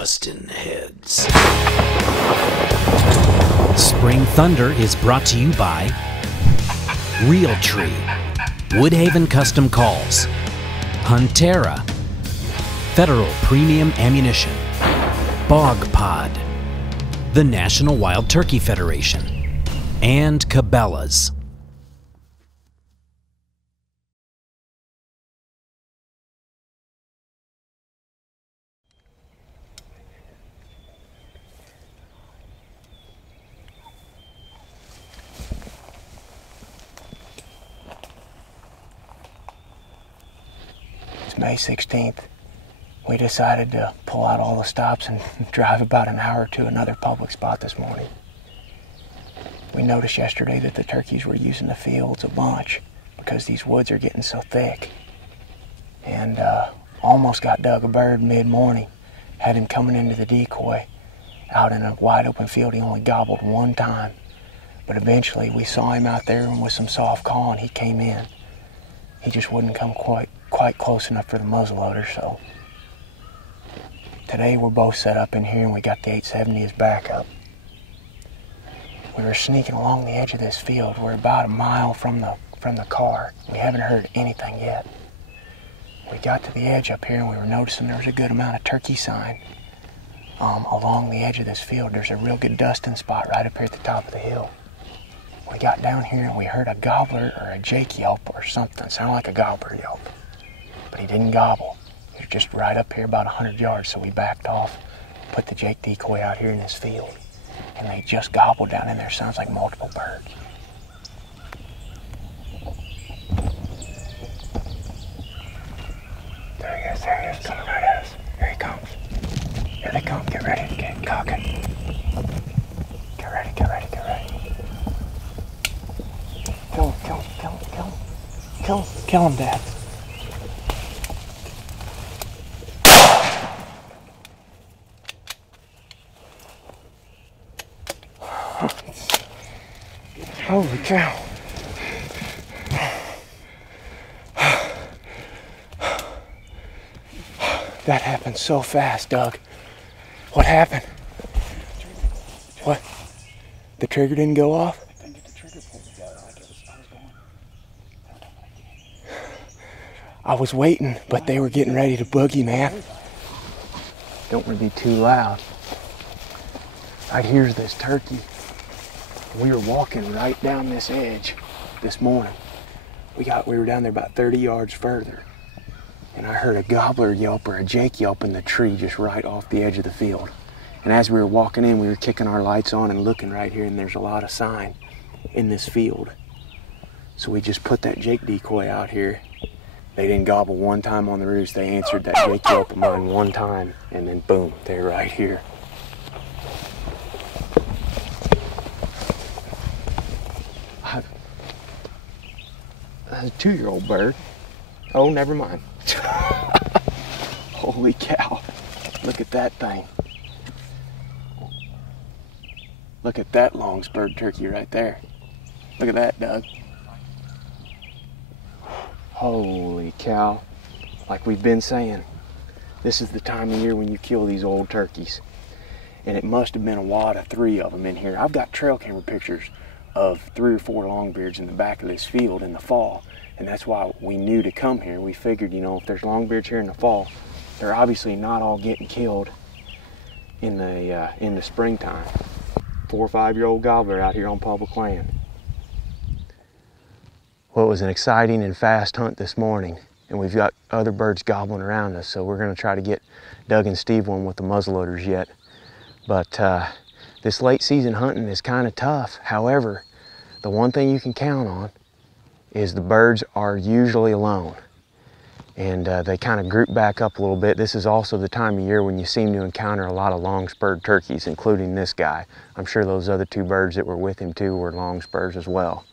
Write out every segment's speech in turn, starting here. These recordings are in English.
busting heads. Spring Thunder is brought to you by Realtree, Woodhaven Custom Calls, Huntera, Federal Premium Ammunition, Bog Pod, the National Wild Turkey Federation, and Cabela's. It's May 16th. We decided to pull out all the stops and drive about an hour to another public spot this morning. We noticed yesterday that the turkeys were using the fields a bunch because these woods are getting so thick. And almost got Doug a bird mid-morning. Had him coming into the decoy out in a wide open field. He only gobbled one time. But eventually we saw him out there and with some soft call and he came in. He just wouldn't come quite close enough for the muzzleloader, so today we're both set up in here and we got the 870 as backup. We were sneaking along the edge of this field. We're about a mile from the car. We haven't heard anything yet. We got to the edge up here and we were noticing there was a good amount of turkey sign along the edge of this field. There's a real good dusting spot right up here at the top of the hill. We got down here and we heard a gobbler or a jake yelp or something. It sounded like a gobbler yelp, but he didn't gobble. He was just right up here about 100 yards, so we backed off, put the jake decoy out here in this field, and they just gobbled down in there. Sounds like multiple birds. There he is, coming right at us. Here he comes. Here they come. Get ready, get cocking. Get ready, get ready, get ready. Kill him, kill him, kill him, kill him. Kill him, kill him, Dad. Holy cow. That happened so fast, Doug. What happened? What? The trigger didn't go off? I think the trigger pulled together like I was going. I was waiting, but they were getting ready to boogie, man. Don't want to be too loud. Right here's this turkey. We were walking right down this edge this morning. We were down there about 30 yards further, and I heard a gobbler yelp or a jake yelp in the tree just right off the edge of the field. And as we were walking in, we were kicking our lights on and looking right here, and there's a lot of sign in this field. So we just put that jake decoy out here. They didn't gobble one time on the roost. They answered that jake yelp of mine one time, and then boom, they're right here. That's a 2-year-old bird. Oh, never mind. Holy cow. Look at that thing. Look at that long spurred turkey right there. Look at that, Doug. Holy cow. Like we've been saying, this is the time of year when you kill these old turkeys. And it must have been a wad of 3 of them in here. I've got trail camera pictures of 3 or 4 longbeards in the back of this field in the fall. And that's why we knew to come here. We figured, you know, if there's longbeards here in the fall, they're obviously not all getting killed in the springtime. 4 or 5-year-old gobbler out here on public land. Well, it was an exciting and fast hunt this morning, and we've got other birds gobbling around us, so we're going to try to get Doug and Steve one with the muzzleloaders yet. But this late season hunting is kind of tough. However, the one thing you can count on is the birds are usually alone, and they kind of group back up a little bit. This is also the time of year when you seem to encounter a lot of long spurred turkeys, including this guy. I'm sure those other 2 birds that were with him too were long spurs as well.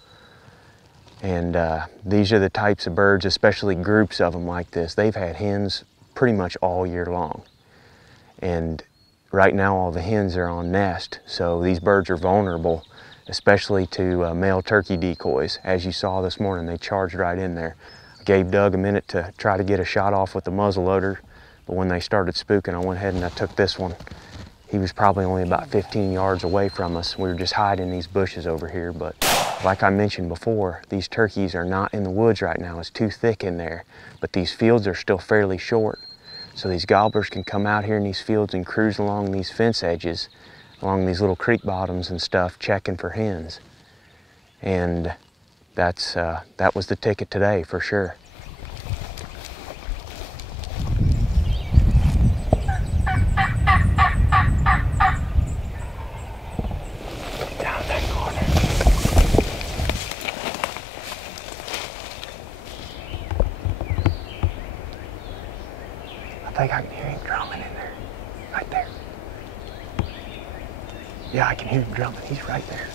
And these are the types of birds, especially groups of them like this. They've had hens pretty much all year long. And right now all the hens are on nest, so these birds are vulnerable, especially to male turkey decoys. As you saw this morning, they charged right in there. Gave Doug a minute to try to get a shot off with the muzzleloader, But when they started spooking, I went ahead and I took this one. He was probably only about 15 yards away from us. We were just hiding in these bushes over here. But like I mentioned before, these turkeys are not in the woods right now. It's too thick in there. But these fields are still fairly short. So these gobblers can come out here in these fields and cruise along these fence edges, along these little creek bottoms and stuff, checking for hens. And that was the ticket today for sure. I think I can hear him drumming in there, right there. Yeah, I can hear him drumming. He's right there.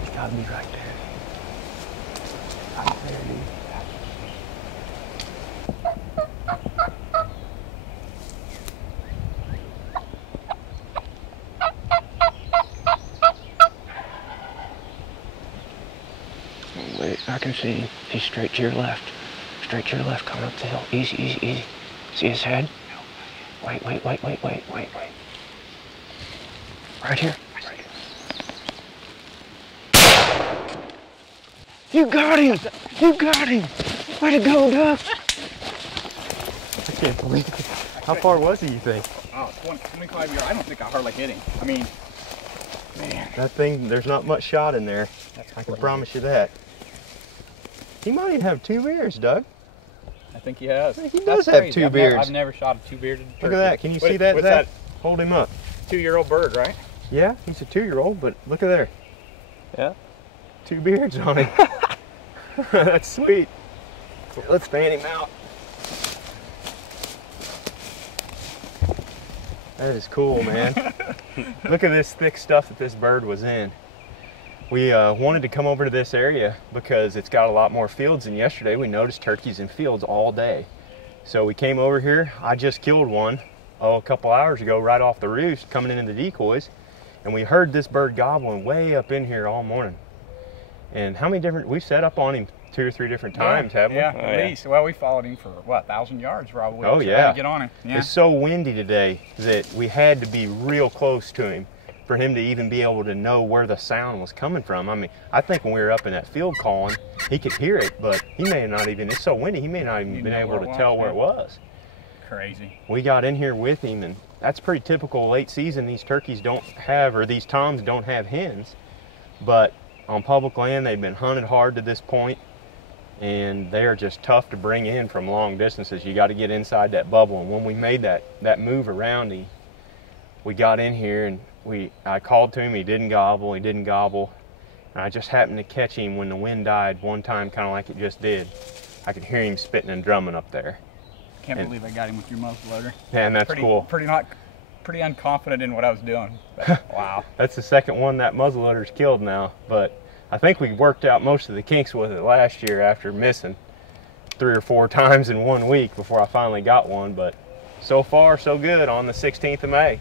He's got to be right there. Right there, dude. Wait, I can see him. He's straight to your left. Straight to your left, coming up the hill. Easy, easy, easy. See his head? Wait. Right here. You got him! You got him! Way to go, Doug! I can't believe it. How far was he, you think? Oh, 25 yards. I don't think I hardly hit him. I mean, man. That thing, there's not much shot in there. I can promise you that. He might even have 2 beards, Doug. I think he has. He does have 2 beards. I've never shot a 2-bearded turkey. Look at that. Can you see that, what's Zach? that? Hold him up. 2-year-old bird, right? Yeah, he's a 2-year-old, but look at there. Yeah. 2 beards on him. That's sweet. Let's fan him out. That is cool, man. Look at this thick stuff that this bird was in. We wanted to come over to this area because it's got a lot more fields than yesterday. We noticed turkeys in fields all day. So we came over here. I just killed one a couple hours ago right off the roost coming into the decoys. And we heard this bird gobbling way up in here all morning. And how many different, we've set up on him 2 or 3 different times, haven't we? Yeah, at least. Well, we followed him for, what, 1,000 yards probably. Oh, so yeah. To get on him. Yeah. It's so windy today that we had to be real close to him for him to even be able to know where the sound was coming from. I mean, I think when we were up in that field calling, he could hear it, but he may not even, it's so windy, he may not even been able to tell where it was. Crazy. We got in here with him, and that's pretty typical late season. These turkeys don't have, or these toms don't have hens, but on public land, they've been hunted hard to this point, and they are just tough to bring in from long distances. You got to get inside that bubble, and when we made that move around him, we got in here, and I called to him. He didn't gobble, and I just happened to catch him when the wind died one time, kind of like it just did. I could hear him spitting and drumming up there. Can't believe I got him with your muzzleloader. Yeah, and that's cool. Pretty unconfident in what I was doing. But, wow. That's the second one that muzzleloader's killed now, but I think we worked out most of the kinks with it last year after missing 3 or 4 times in 1 week before I finally got one. But so far, so good on the 16th of May.